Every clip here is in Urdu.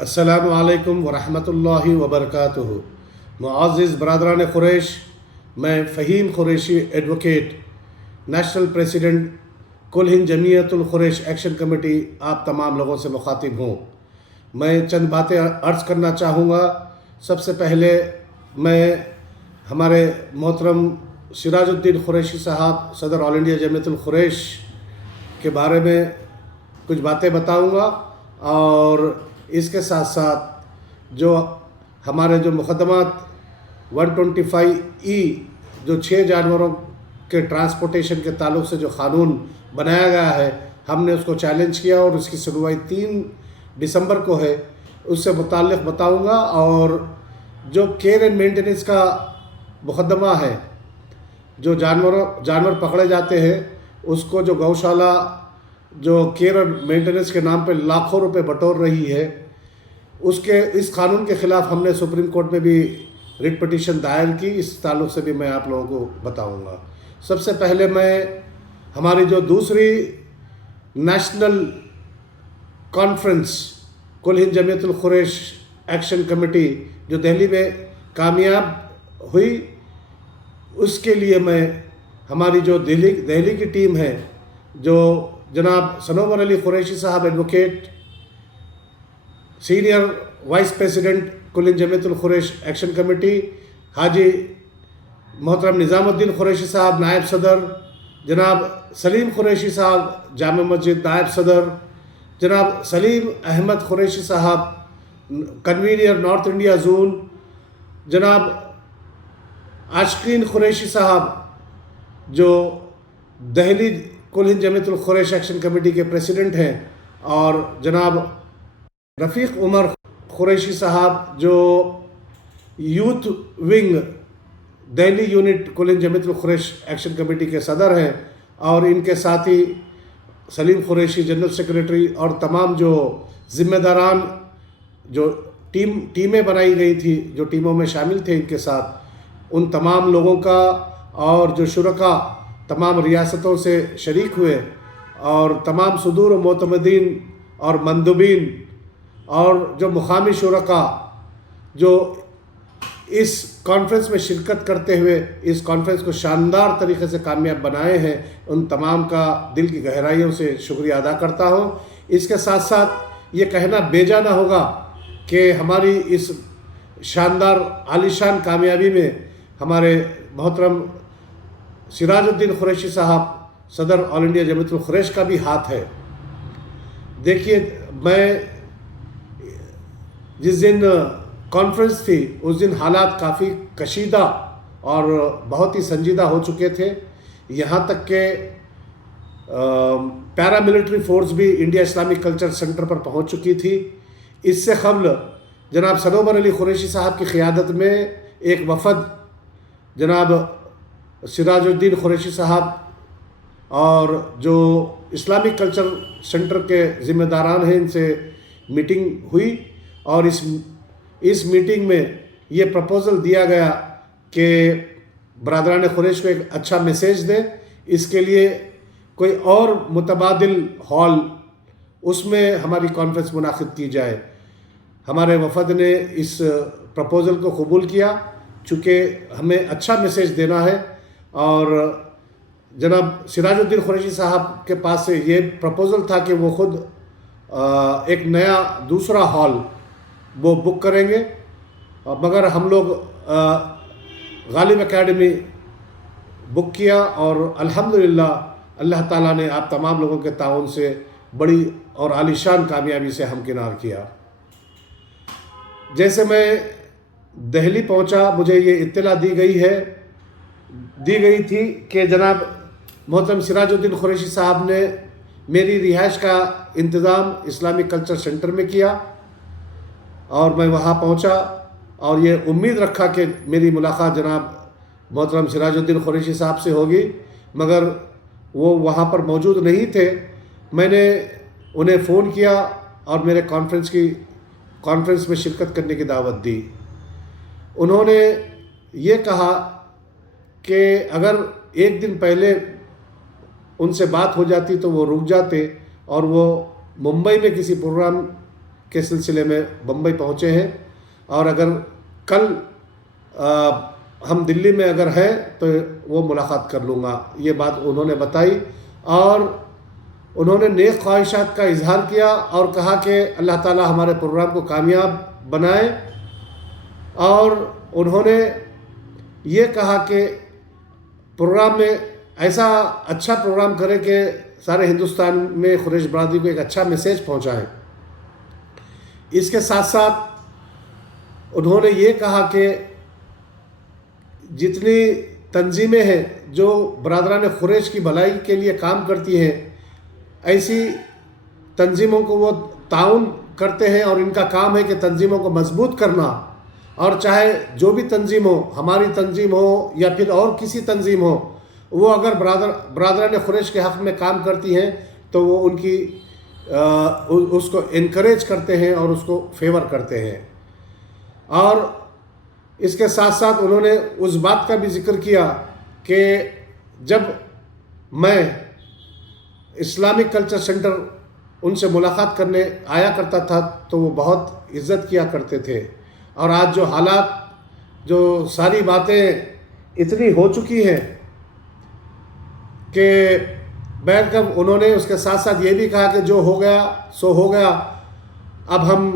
السلام علیکم ورحمۃ اللہ وبرکاتہ۔ معزز برادران قریش، میں Fahim Qureshi advocate, national president Kul Hind جمعیت القریش ایکشن کمیٹی آپ تمام لوگوں سے مخاطب ہوں۔ میں چند باتیں عرض کرنا چاہوں گا۔ سب سے پہلے میں ہمارے محترم سراج الدین قریشی صاحب صدر آل انڈیا جمعیت القریش کے بارے میں کچھ باتیں بتاؤں گا، اور اس کے ساتھ ساتھ جو ہمارے مقدمات 125E جو 6 جانوروں کے ٹرانسپورٹیشن کے تعلق سے جو قانون بنایا گیا ہے، ہم نے اس کو چیلنج کیا اور اس کی سنوائی 3 دسمبر کو ہے، اس سے متعلق بتاؤں گا۔ اور جو کیئر اینڈ مینٹیننس کا مقدمہ ہے، جو جانور پکڑے جاتے ہیں، اس کو جو گوشالہ جو کیئر اور مینٹیننس کے نام پہ لاکھوں روپے بٹور رہی ہے، اس قانون کے خلاف ہم نے سپریم کورٹ میں بھی ریٹ پٹیشن دائر کی۔ اس تعلق سے بھی میں آپ لوگوں کو بتاؤں گا۔ سب سے پہلے میں ہماری جو دوسری نیشنل کانفرنس کل ہند جمعیت القریش ایکشن کمیٹی جو دہلی میں کامیاب ہوئی، اس کے لیے میں ہماری جو دہلی کی ٹیم ہے، جو جناب سنور علی قریشی صاحب advocate, senior vice president Kul Hind جمعیت القریش ایکشن کمیٹی، حاجی محترم نظام الدین قریشی صاحب نائب صدر، جناب سلیم قریشی صاحب جامع مسجد نائب صدر، جناب سلیم احمد قریشی صاحب کنوینر نارتھ انڈیا زون، جناب عاشقین قریشی صاحب جو دہلی کل ہند جمعیت القریش ایکشن کمیٹی کے پریزیڈنٹ ہیں، اور جناب رفیق عمر قریشی صاحب جو یوتھ ونگ دہلی یونٹ کل ہند جمعیت القریش ایکشن کمیٹی کے صدر ہیں، اور ان کے ساتھی سلیم قریشی جنرل سیکریٹری، اور تمام جو ذمہ داران جو ٹیمیں بنائی گئی تھی، جو ٹیموں میں شامل تھے ان کے ساتھ، ان تمام لوگوں کا، اور جو شرکاء تمام ریاستوں سے شریک ہوئے، اور تمام صدور و معتمدین اور مندوبین، اور جو مقامی شرکاء جو اس کانفرنس میں شرکت کرتے ہوئے اس کانفرنس کو شاندار طریقے سے کامیاب بنائے ہیں، ان تمام کا دل کی گہرائیوں سے شکریہ ادا کرتا ہوں۔ اس کے ساتھ ساتھ یہ کہنا بیجا نہ ہوگا کہ ہماری اس شاندار عالیشان کامیابی میں ہمارے محترم سراج الدین قریشی صاحب صدر آل انڈیا جمعیت القریش کا بھی ہاتھ ہے۔ دیکھیے، میں جس دن کانفرنس تھی، اس دن حالات کافی کشیدہ اور بہت ہی سنجیدہ ہو چکے تھے، یہاں تک کہ پیراملٹری فورس بھی انڈیا اسلامک کلچر سینٹر پر پہنچ چکی تھی۔ اس سے قبل جناب سنور علی قریشی صاحب کی قیادت میں ایک وفد جناب سراج الدین قریشی صاحب اور جو اسلامک کلچر سینٹر کے ذمہ داران ہیں، ان سے میٹنگ ہوئی، اور اس میٹنگ میں یہ پرپوزل دیا گیا کہ برادران قریش کو ایک اچھا میسیج دیں، اس کے لیے کوئی اور متبادل ہال اس میں ہماری کانفرنس منعقد کی جائے۔ ہمارے وفد نے اس پرپوزل کو قبول کیا، چونکہ ہمیں اچھا میسیج دینا ہے، اور جناب سراج الدین قریشی صاحب کے پاس سے یہ پرپوزل تھا کہ وہ خود ایک نیا دوسرا ہال وہ بک کریں گے، مگر ہم لوگ غالب اکیڈمی بک کیا، اور الحمدللہ اللہ تعالیٰ نے آپ تمام لوگوں کے تعاون سے بڑی اور عالیشان کامیابی سے ہمکنار کیا۔ جیسے میں دہلی پہنچا، مجھے یہ اطلاع دی گئی تھی کہ جناب محترم سراج الدین قریشی صاحب نے میری رہائش کا انتظام اسلامک کلچر سینٹر میں کیا، اور میں وہاں پہنچا اور یہ امید رکھا کہ میری ملاقات جناب محترم سراج الدین قریشی صاحب سے ہوگی، مگر وہ وہاں پر موجود نہیں تھے۔ میں نے انہیں فون کیا اور میرے کانفرنس میں شرکت کرنے کی دعوت دی۔ انہوں نے یہ کہا کہ اگر ایک دن پہلے ان سے بات ہو جاتی تو وہ رک جاتے، اور وہ ممبئی میں کسی پروگرام کے سلسلے میں بمبئی پہنچے ہیں، اور اگر کل ہم دلی میں اگر ہیں تو وہ ملاقات کر لوں گا، یہ بات انہوں نے بتائی۔ اور انہوں نے نیک خواہشات کا اظہار کیا اور کہا کہ اللہ تعالی ہمارے پروگرام کو کامیاب بنائے، اور انہوں نے یہ کہا کہ پروگرام میں ایسا اچھا پروگرام کرے کہ سارے ہندوستان میں قریش برادری کو ایک اچھا میسیج پہنچائیں۔ اس کے ساتھ ساتھ انہوں نے یہ کہا کہ جتنی تنظیمیں ہیں جو برادران قریش کی بھلائی کے لیے کام کرتی ہیں، ایسی تنظیموں کو وہ تعاون کرتے ہیں، اور ان کا کام ہے کہ تنظیموں کو مضبوط کرنا، اور چاہے جو بھی تنظیم ہو، ہماری تنظیم ہو یا پھر اور کسی تنظیم ہو، وہ اگر برادران قریش کے حق میں کام کرتی ہیں تو وہ ان کی اس کو انکریج کرتے ہیں اور اس کو فیور کرتے ہیں۔ اور اس کے ساتھ ساتھ انہوں نے اس بات کا بھی ذکر کیا کہ جب میں اسلامک کلچر سینٹر ان سے ملاقات کرنے آیا کرتا تھا تو وہ بہت عزت کیا کرتے تھے، اور آج جو حالات، جو ساری باتیں اتنی ہو چکی ہیں کہ بہرکیف انہوں نے اس کے ساتھ ساتھ یہ بھی کہا کہ جو ہو گیا سو ہو گیا، اب ہم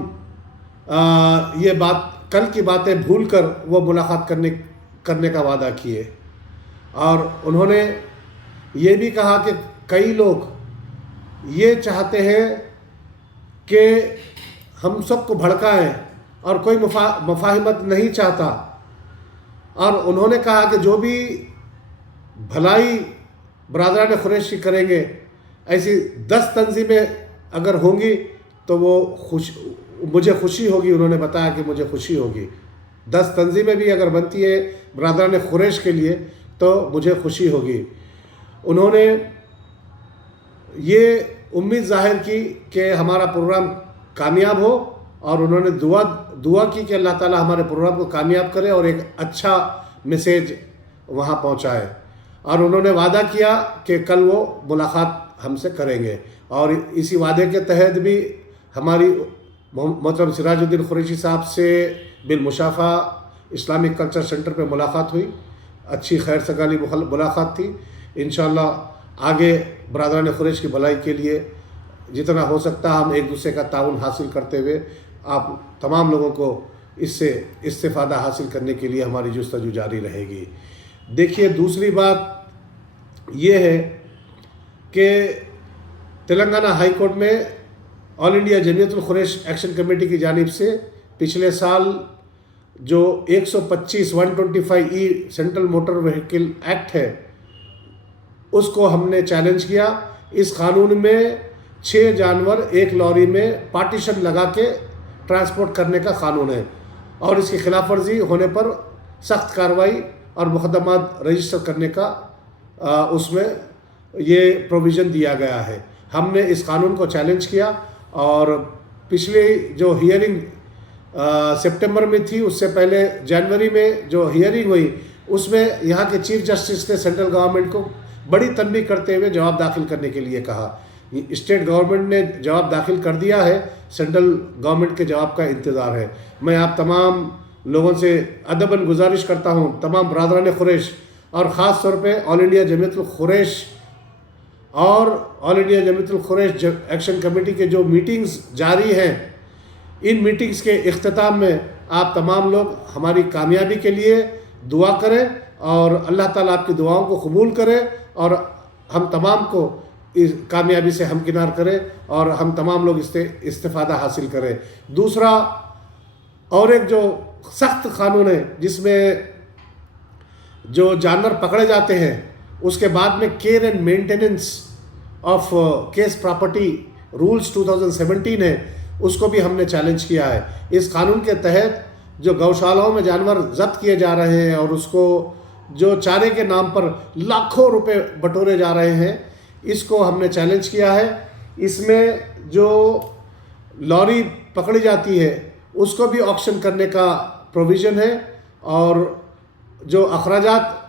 یہ بات کل کی باتیں بھول کر وہ ملاقات کرنے کا وعدہ کیے۔ اور انہوں نے یہ بھی کہا کہ کئی لوگ یہ چاہتے ہیں کہ ہم سب کو بھڑکائیں اور کوئی مفاہمت نہیں چاہتا، اور انہوں نے کہا کہ جو بھی بھلائی برادران قریش کی کریں گے، ایسی 10 تنظیمیں اگر ہوں گی تو وہ مجھے خوشی ہوگی۔ انہوں نے بتایا کہ مجھے خوشی ہوگی، 10 تنظیمیں بھی اگر بنتی ہے برادران قریش کے لیے تو مجھے خوشی ہوگی۔ انہوں نے یہ امید ظاہر کی کہ ہمارا پروگرام کامیاب ہو، اور انہوں نے دعا کی کہ اللہ تعالی ہمارے پروگرام کو کامیاب کرے اور ایک اچھا میسیج وہاں پہنچائے۔ اور انہوں نے وعدہ کیا کہ کل وہ ملاقات ہم سے کریں گے، اور اسی وعدے کے تحت بھی ہماری محترم سراج الدین قریشی صاحب سے بالمشافہ اسلامک کلچر سینٹر پہ ملاقات ہوئی، اچھی خیر سگالی ملاقات تھی۔ انشاءاللہ آگے برادران قریش کی بھلائی کے لیے جتنا ہو سکتا ہم ایک دوسرے کا تعاون حاصل کرتے ہوئے آپ تمام لوگوں کو اس سے استفادہ حاصل کرنے کے لیے ہماری جستجو جاری رہے گی۔ دیکھیے، دوسری بات یہ ہے کہ تلنگانہ ہائی کورٹ میں آل انڈیا جمعیت القریش ایکشن کمیٹی کی جانب سے پچھلے سال جو 125 سینٹرل موٹر وہیکل ایکٹ ہے اس کو ہم نے چیلنج کیا۔ اس قانون میں 6 جانور ایک لوری میں پارٹیشن لگا کے ٹرانسپورٹ کرنے کا قانون ہے، اور اس کی خلاف ورزی ہونے پر سخت کارروائی اور مقدمات رجسٹر کرنے کا اس میں یہ پروویژن دیا گیا ہے۔ ہم نے اس قانون کو چیلنج کیا، اور پچھلی جو ہیئرنگ سپٹمبر میں تھی، اس سے پہلے جنوری میں جو ہیئرنگ ہوئی اس میں یہاں کے چیف جسٹس نے سینٹرل گورنمنٹ کو بڑی تنبیہ کرتے ہوئے جواب داخل کرنے کے لیے کہا۔ اسٹیٹ گورنمنٹ نے جواب داخل کر دیا ہے، سینٹرل گورنمنٹ کے جواب کا انتظار ہے۔ میں آپ تمام لوگوں سے ادباً گزارش کرتا ہوں، تمام برادران قریش اور خاص طور پہ آل انڈیا جمعیت القریش اور آل انڈیا جمعیت القریش ایکشن کمیٹی کے جو میٹنگز جاری ہیں، ان میٹنگز کے اختتام میں آپ تمام لوگ ہماری کامیابی کے لیے دعا کریں، اور اللہ تعالیٰ آپ کی دعاؤں کو قبول کرے اور ہم تمام کو اس کامیابی سے ہمکنار کرے، اور ہم تمام لوگ اس سے استفادہ حاصل کریں۔ دوسرا اور ایک جو سخت قانون ہے جس میں جو جانور پکڑے جاتے ہیں اس کے بعد میں care and maintenance of case property rules 2017 ہے، اس کو بھی ہم نے چیلنج کیا ہے۔ اس قانون کے تحت جو گوشالاؤں میں جانور ضبط کیے جا رہے ہیں اور اس کو جو چارے کے نام پر لاکھوں روپے بٹورے جا رہے ہیں، اس کو ہم نے چیلنج کیا ہے۔ اس میں جو لوری پکڑی جاتی ہے اس کو بھی آکشن کرنے کا پروویژن ہے، اور جو اخراجات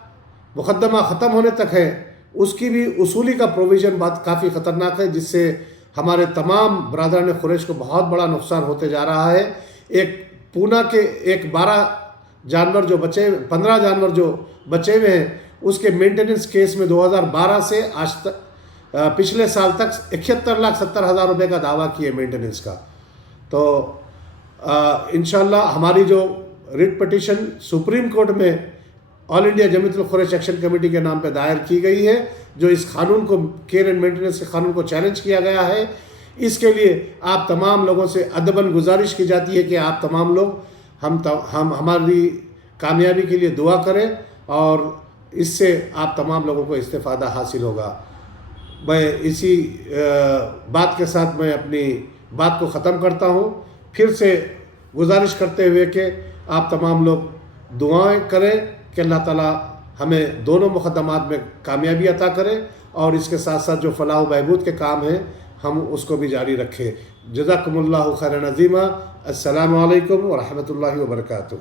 مقدمہ ختم ہونے تک ہے اس کی بھی اصولی کا پروویژن بات کافی خطرناک ہے، جس سے ہمارے تمام برادران قریش کو بہت بڑا نقصان ہوتے جا رہا ہے۔ ایک پونا کے ایک 15 جانور جو بچے ہوئے ہیں، اس کے مینٹیننس کیس میں 2012 سے آج تک پچھلے سال تک 71,70,000 روپے کا دعویٰ کیے مینٹیننس کا۔ تو انشاءاللہ ہماری جو ریٹ پٹیشن سپریم کورٹ میں آل انڈیا جمعیت القریش ایکشن کمیٹی کے نام پہ دائر کی گئی ہے، جو اس قانون کو کیئر اینڈ مینٹیننس کے قانون کو چیلنج کیا گیا ہے، اس کے لیے آپ تمام لوگوں سے ادباً گزارش کی جاتی ہے کہ آپ تمام لوگ ہماری کامیابی کے لیے دعا کریں، اور اس سے آپ تمام لوگوں کو استفادہ حاصل ہوگا۔ میں اسی بات کے ساتھ میں اپنی بات کو ختم کرتا ہوں، پھر سے گزارش کرتے ہوئے کہ آپ تمام لوگ دعائیں کریں کہ اللہ تعالیٰ ہمیں دونوں مقدمات میں کامیابی عطا کرے، اور اس کے ساتھ ساتھ جو فلاح و بہبود کے کام ہیں ہم اس کو بھی جاری رکھیں۔ جزاکم اللہ خیرا عظیما۔ السلام علیکم ورحمۃ اللہ وبرکاتہ۔